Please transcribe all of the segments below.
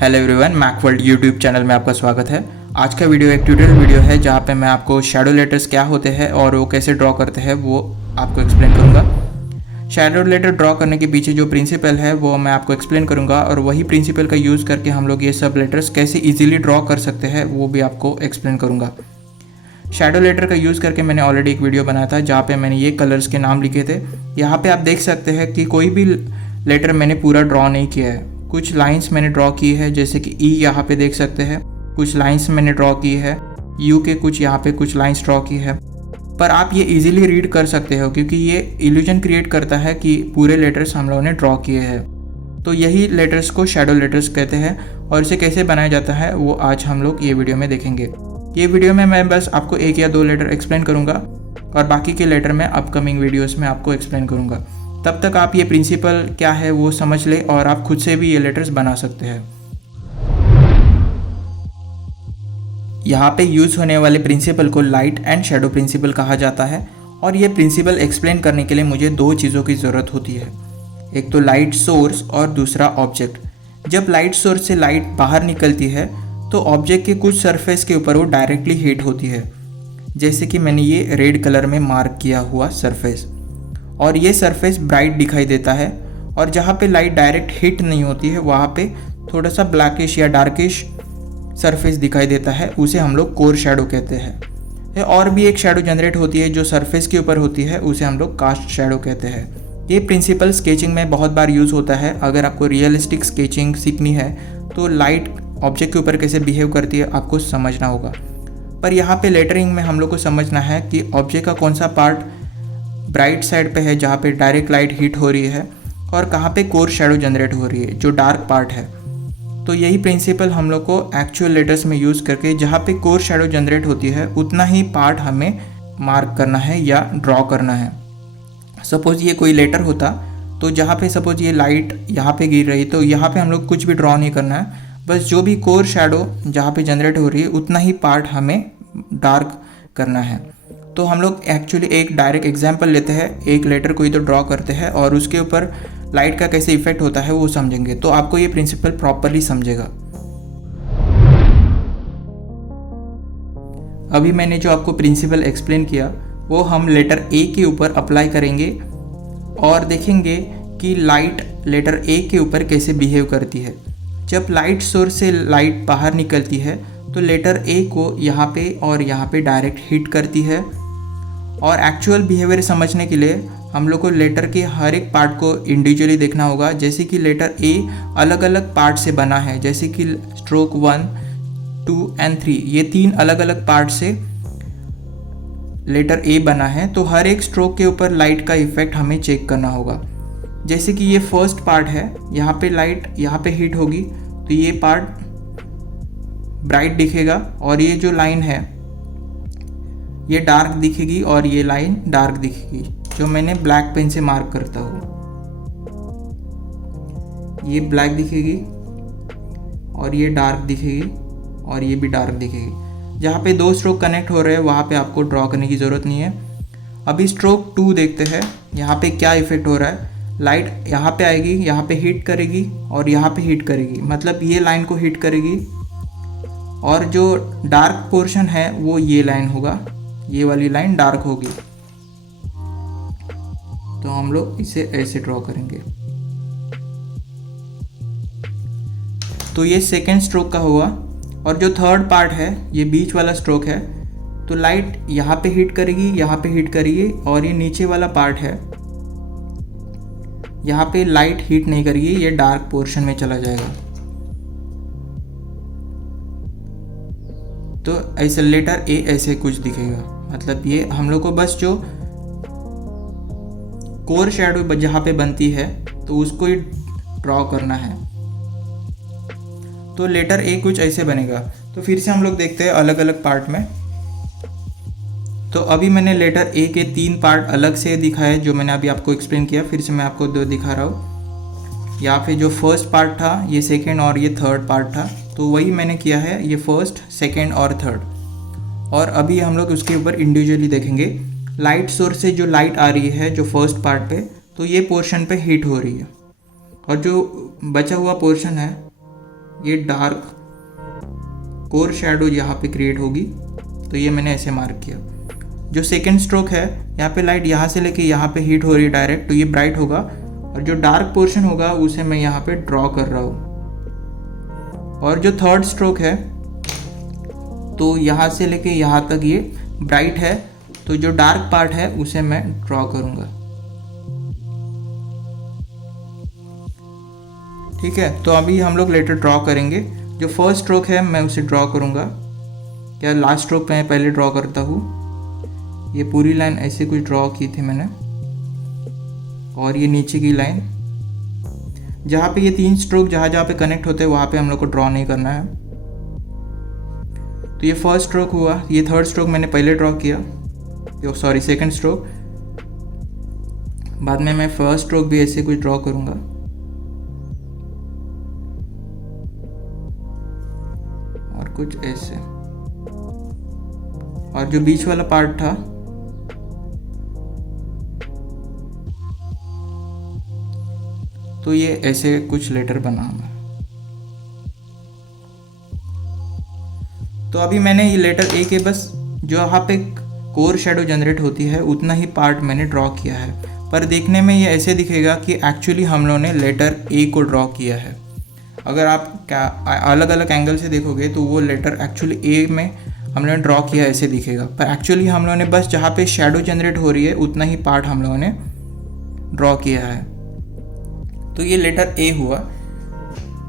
Hello everyone, Macworld YouTube channel में आपका स्वागत है। आज का वीडियो एक ट्यूटोरियल वीडियो है जहाँ पे मैं आपको शैडो लेटर्स क्या होते हैं और वो कैसे ड्रॉ करते हैं वो आपको एक्सप्लेन करूँगा। शैडो लेटर ड्रॉ करने के पीछे जो प्रिंसिपल है वो मैं आपको एक्सप्लेन करूँगा और वही प्रिंसिपल का यूज़ करके हम लोग ये सब लेटर्स कैसे ईजिली ड्रॉ कर सकते हैं वो भी आपको एक्सप्लेन करूँगा। शैडो लेटर का यूज़ करके मैंने ऑलरेडी एक वीडियो बनाया था जहाँ पे मैंने ये कलर्स के नाम लिखे थे। यहाँ पे आप देख सकते हैं कि कोई भी लेटर मैंने पूरा ड्रॉ नहीं किया है। कुछ लाइंस मैंने ड्रॉ की है, जैसे कि ई यहाँ पे देख सकते हैं, कुछ लाइंस मैंने ड्रॉ की है, यू के कुछ यहाँ पे कुछ लाइंस ड्रॉ की है। पर आप ये इजीली रीड कर सकते हो क्योंकि ये इल्यूजन क्रिएट करता है कि पूरे लेटर्स हम लोगों ने ड्रॉ किए हैं। तो यही लेटर्स को शैडो लेटर्स कहते हैं और इसे कैसे बनाया जाता है वो आज हम लोग ये वीडियो में देखेंगे। ये वीडियो में मैं बस आपको एक या दो लेटर एक्सप्लेन करूँगा और बाकी के लेटर मैं अपकमिंग वीडियोज़ में आपको एक्सप्लेन करूँगा। तब तक आप ये प्रिंसिपल क्या है वो समझ ले और आप खुद से भी ये लेटर्स बना सकते हैं। यहाँ पे यूज़ होने वाले प्रिंसिपल को लाइट एंड शैडो प्रिंसिपल कहा जाता है और ये प्रिंसिपल एक्सप्लेन करने के लिए मुझे दो चीज़ों की ज़रूरत होती है, एक तो लाइट सोर्स और दूसरा ऑब्जेक्ट। जब लाइट सोर्स से लाइट बाहर निकलती है तो ऑब्जेक्ट के कुछ सरफेस के ऊपर वो डायरेक्टली हिट होती है, जैसे कि मैंने ये रेड कलर में मार्क किया हुआ सरफेस, और ये सरफेस ब्राइट दिखाई देता है। और जहाँ पे लाइट डायरेक्ट हिट नहीं होती है वहाँ पे थोड़ा सा ब्लैकिश या डार्किश सरफेस दिखाई देता है, उसे हम लोग कोर शैडो कहते हैं। और भी एक शैडो जनरेट होती है जो सरफेस के ऊपर होती है, उसे हम लोग कास्ट शैडो कहते हैं। ये प्रिंसिपल स्केचिंग में बहुत बार यूज़ होता है। अगर आपको रियलिस्टिक स्केचिंग सीखनी है तो लाइट ऑब्जेक्ट के ऊपर कैसे बिहेव करती है आपको समझना होगा। पर यहाँ पे लेटरिंग में हम लोग को समझना है कि ऑब्जेक्ट का कौन सा पार्ट ब्राइट साइड पे है जहाँ पे डायरेक्ट लाइट हिट हो रही है और कहाँ पे कोर शैडो जनरेट हो रही है जो डार्क पार्ट है। तो यही प्रिंसिपल हम लोग को एक्चुअल लेटर्स में यूज़ करके जहाँ पे कोर शैडो जनरेट होती है उतना ही पार्ट हमें मार्क करना है या ड्रॉ करना है। सपोज ये कोई लेटर होता तो जहाँ पे सपोज ये लाइट यहाँ पे गिर रही तो यहाँ पे हम लोग कुछ भी ड्रॉ नहीं करना है, बस जो भी कोर शैडो जहाँ पे जनरेट हो रही है उतना ही पार्ट हमें डार्क करना है। तो हम लोग एक्चुअली एक डायरेक्ट एग्जांपल लेते हैं, एक लेटर कोई तो ड्रॉ करते हैं और उसके ऊपर लाइट का कैसे इफेक्ट होता है वो समझेंगे, तो आपको ये प्रिंसिपल प्रॉपरली समझेगा। अभी मैंने जो आपको प्रिंसिपल एक्सप्लेन किया वो हम लेटर ए के ऊपर अप्लाई करेंगे और देखेंगे कि लाइट लेटर ए के ऊपर कैसे बिहेव करती है। जब लाइट सोर्स से लाइट बाहर निकलती है तो लेटर ए को यहाँ पे और यहाँ पे डायरेक्ट हिट करती है। और एक्चुअल बिहेवियर समझने के लिए हम लोग को लेटर के हर एक पार्ट को इंडिविजुअली देखना होगा। जैसे कि लेटर ए अलग अलग पार्ट से बना है, जैसे कि स्ट्रोक 1, 2 एंड 3, ये 3 अलग अलग पार्ट से लेटर ए बना है। तो हर एक स्ट्रोक के ऊपर लाइट का इफेक्ट हमें चेक करना होगा। जैसे कि ये फर्स्ट पार्ट है, यहाँ पे लाइट यहाँ पे हिट होगी तो ये पार्ट ब्राइट दिखेगा और ये जो लाइन है ये डार्क दिखेगी और ये लाइन डार्क दिखेगी, जो मैंने ब्लैक पेन से मार्क करता हूँ। ये ब्लैक दिखेगी और ये डार्क दिखेगी और ये भी डार्क दिखेगी। जहाँ पे दो स्ट्रोक कनेक्ट हो रहे हैं वहाँ पे आपको ड्रॉ करने की ज़रूरत नहीं है। अभी स्ट्रोक 2 देखते हैं, यहाँ पे क्या इफेक्ट हो रहा है। लाइट यहाँ पे आएगी, यहाँ पे हिट करेगी और यहाँ पे हिट करेगी, मतलब ये लाइन को हिट करेगी और जो डार्क पोर्शन है वो ये लाइन होगा, ये वाली लाइन डार्क होगी। तो हम लोग इसे ऐसे ड्रॉ करेंगे। तो ये सेकेंड स्ट्रोक का हुआ और जो थर्ड पार्ट है ये बीच वाला स्ट्रोक है। तो लाइट यहाँ पे हिट करेगी, यहाँ पे हिट करेगी और ये नीचे वाला पार्ट है यहाँ पे लाइट हिट नहीं करेगी, ये डार्क पोर्शन में चला जाएगा। तो ऐसे लेटर ए ऐसे कुछ दिखेगा, मतलब ये हम लोग को बस जो कोर शैडो जहाँ पे बनती है तो उसको ही ड्रॉ करना है। तो लेटर ए कुछ ऐसे बनेगा। तो फिर से हम लोग देखते हैं अलग अलग पार्ट में। तो अभी मैंने लेटर ए के 3 पार्ट अलग से दिखाए जो मैंने अभी आपको एक्सप्लेन किया, फिर से मैं आपको 2 दिखा रहा हूँ। यहाँ पे जो फर्स्ट पार्ट था ये सेकेंड और ये थर्ड पार्ट था, तो वही मैंने किया है, ये फर्स्ट, सेकेंड और थर्ड। और अभी हम लोग उसके ऊपर इंडिविजुअली देखेंगे। लाइट सोर्स से जो लाइट आ रही है जो फर्स्ट पार्ट पे, तो ये पोर्शन पे हिट हो रही है और जो बचा हुआ पोर्शन है ये डार्क कोर शैडो यहाँ पे क्रिएट होगी, तो ये मैंने ऐसे मार्क किया। जो सेकेंड स्ट्रोक है, यहाँ पे लाइट यहाँ से लेके यहाँ पे हीट हो रही है डायरेक्ट, तो ये ब्राइट होगा, और जो डार्क पोर्शन होगा उसे मैं यहाँ पे ड्रॉ कर रहा हूँ। और जो थर्ड स्ट्रोक है, तो यहाँ से लेके यहाँ तक ये ब्राइट है, तो जो डार्क पार्ट है उसे मैं ड्रॉ करूँगा। ठीक है, तो अभी हम लोग लेटर ड्रॉ करेंगे। जो फर्स्ट स्ट्रोक है मैं उसे ड्रॉ करूँगा, क्या लास्ट स्ट्रोक मैं पहले ड्रॉ करता हूँ। ये पूरी लाइन ऐसे कुछ ड्रॉ की थी मैंने, और ये नीचे की लाइन जहाँ पे ये 3 स्ट्रोक जहाँ पे कनेक्ट होते हैं वहाँ पे हम लोग को ड्रॉ नहीं करना है। तो ये फर्स्ट स्ट्रोक हुआ, ये थर्ड स्ट्रोक मैंने पहले ड्रॉ किया, सॉरी सेकंड स्ट्रोक। बाद में मैं फर्स्ट स्ट्रोक भी ऐसे कुछ ड्रॉ करूँगा, और कुछ ऐसे। और जो बीच वाला पार्ट था तो ये ऐसे कुछ लेटर बना मैं। तो अभी मैंने ये लेटर ए के बस जो यहाँ पे कोर शैडो जनरेट होती है उतना ही पार्ट मैंने ड्रॉ किया है, पर देखने में ये ऐसे दिखेगा कि एक्चुअली हम लोगों ने लेटर ए को ड्रॉ किया है। अगर आप अलग अलग एंगल से देखोगे तो वो लेटर एक्चुअली ए में हम लोगों ने ड्रॉ किया ऐसे दिखेगा, पर एक्चुअली हम लोगों ने बस जहाँ पे शैडो जनरेट हो रही है उतना ही पार्ट हम लोगों ने ड्रॉ किया है। तो ये लेटर ए हुआ।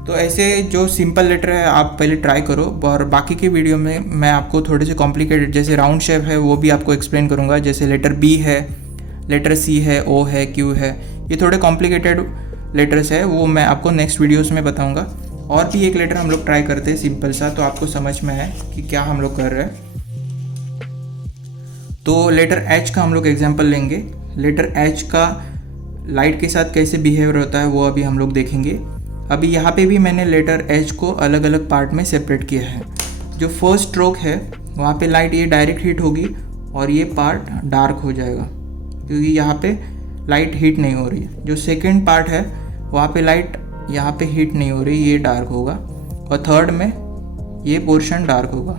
तो ऐसे जो सिंपल लेटर है आप पहले ट्राई करो, और बाकी के वीडियो में मैं आपको थोड़े से कॉम्प्लिकेटेड जैसे राउंड शेप है वो भी आपको एक्सप्लेन करूँगा। जैसे लेटर बी है, लेटर सी है, ओ है, क्यू है, ये थोड़े कॉम्प्लिकेटेड लेटर्स है, वो मैं आपको नेक्स्ट वीडियोस में बताऊँगा। और भी एक लेटर हम लोग ट्राई करते हैं सिंपल सा, तो आपको समझ में आए कि क्या हम लोग कर रहे हैं। तो लेटर एच का हम लोग एग्जाम्पल लेंगे। लेटर एच का लाइट के साथ कैसे बिहेवियर होता है वो अभी हम लोग देखेंगे। अभी यहाँ पे भी मैंने लेटर एच को अलग अलग पार्ट में सेपरेट किया है। जो फर्स्ट स्ट्रोक है वहाँ पे लाइट ये डायरेक्ट हीट होगी और ये पार्ट डार्क हो जाएगा क्योंकि यहाँ पे लाइट हीट नहीं हो रही है। जो सेकेंड पार्ट है वहाँ पे लाइट यहाँ पे हीट नहीं हो रही, ये डार्क होगा, और थर्ड में ये पोर्शन डार्क होगा।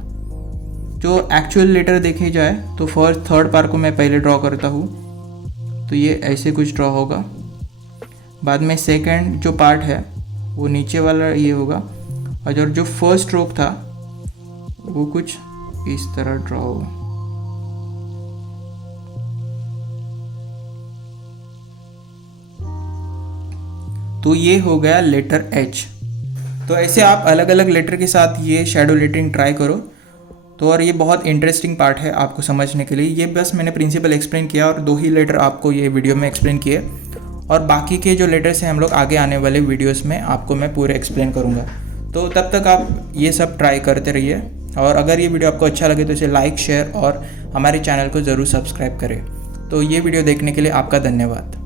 जो एक्चुअल लेटर देखे जाए तो फर्स्ट थर्ड पार्ट को मैं पहले ड्रॉ करता हूँ, तो ये ऐसे कुछ ड्रॉ होगा। बाद में सेकंड जो पार्ट है वो नीचे वाला ये होगा, और जो फर्स्ट स्ट्रोक था वो कुछ इस तरह ड्रॉ होगा। तो ये हो गया लेटर एच। तो ऐसे आप अलग अलग लेटर के साथ ये शैडो लेटरिंग ट्राई करो। तो और ये बहुत इंटरेस्टिंग पार्ट है आपको समझने के लिए। ये बस मैंने प्रिंसिपल एक्सप्लेन किया और 2 ही लेटर आपको ये वीडियो में एक्सप्लेन किए, और बाकी के जो लेटर्स हैं हम लोग आगे आने वाले वीडियोस में आपको मैं पूरे एक्सप्लेन करूँगा। तो तब तक आप ये सब ट्राई करते रहिए, और अगर ये वीडियो आपको अच्छा लगे तो इसे लाइक, शेयर और हमारे चैनल को ज़रूर सब्सक्राइब करें। तो ये वीडियो देखने के लिए आपका धन्यवाद।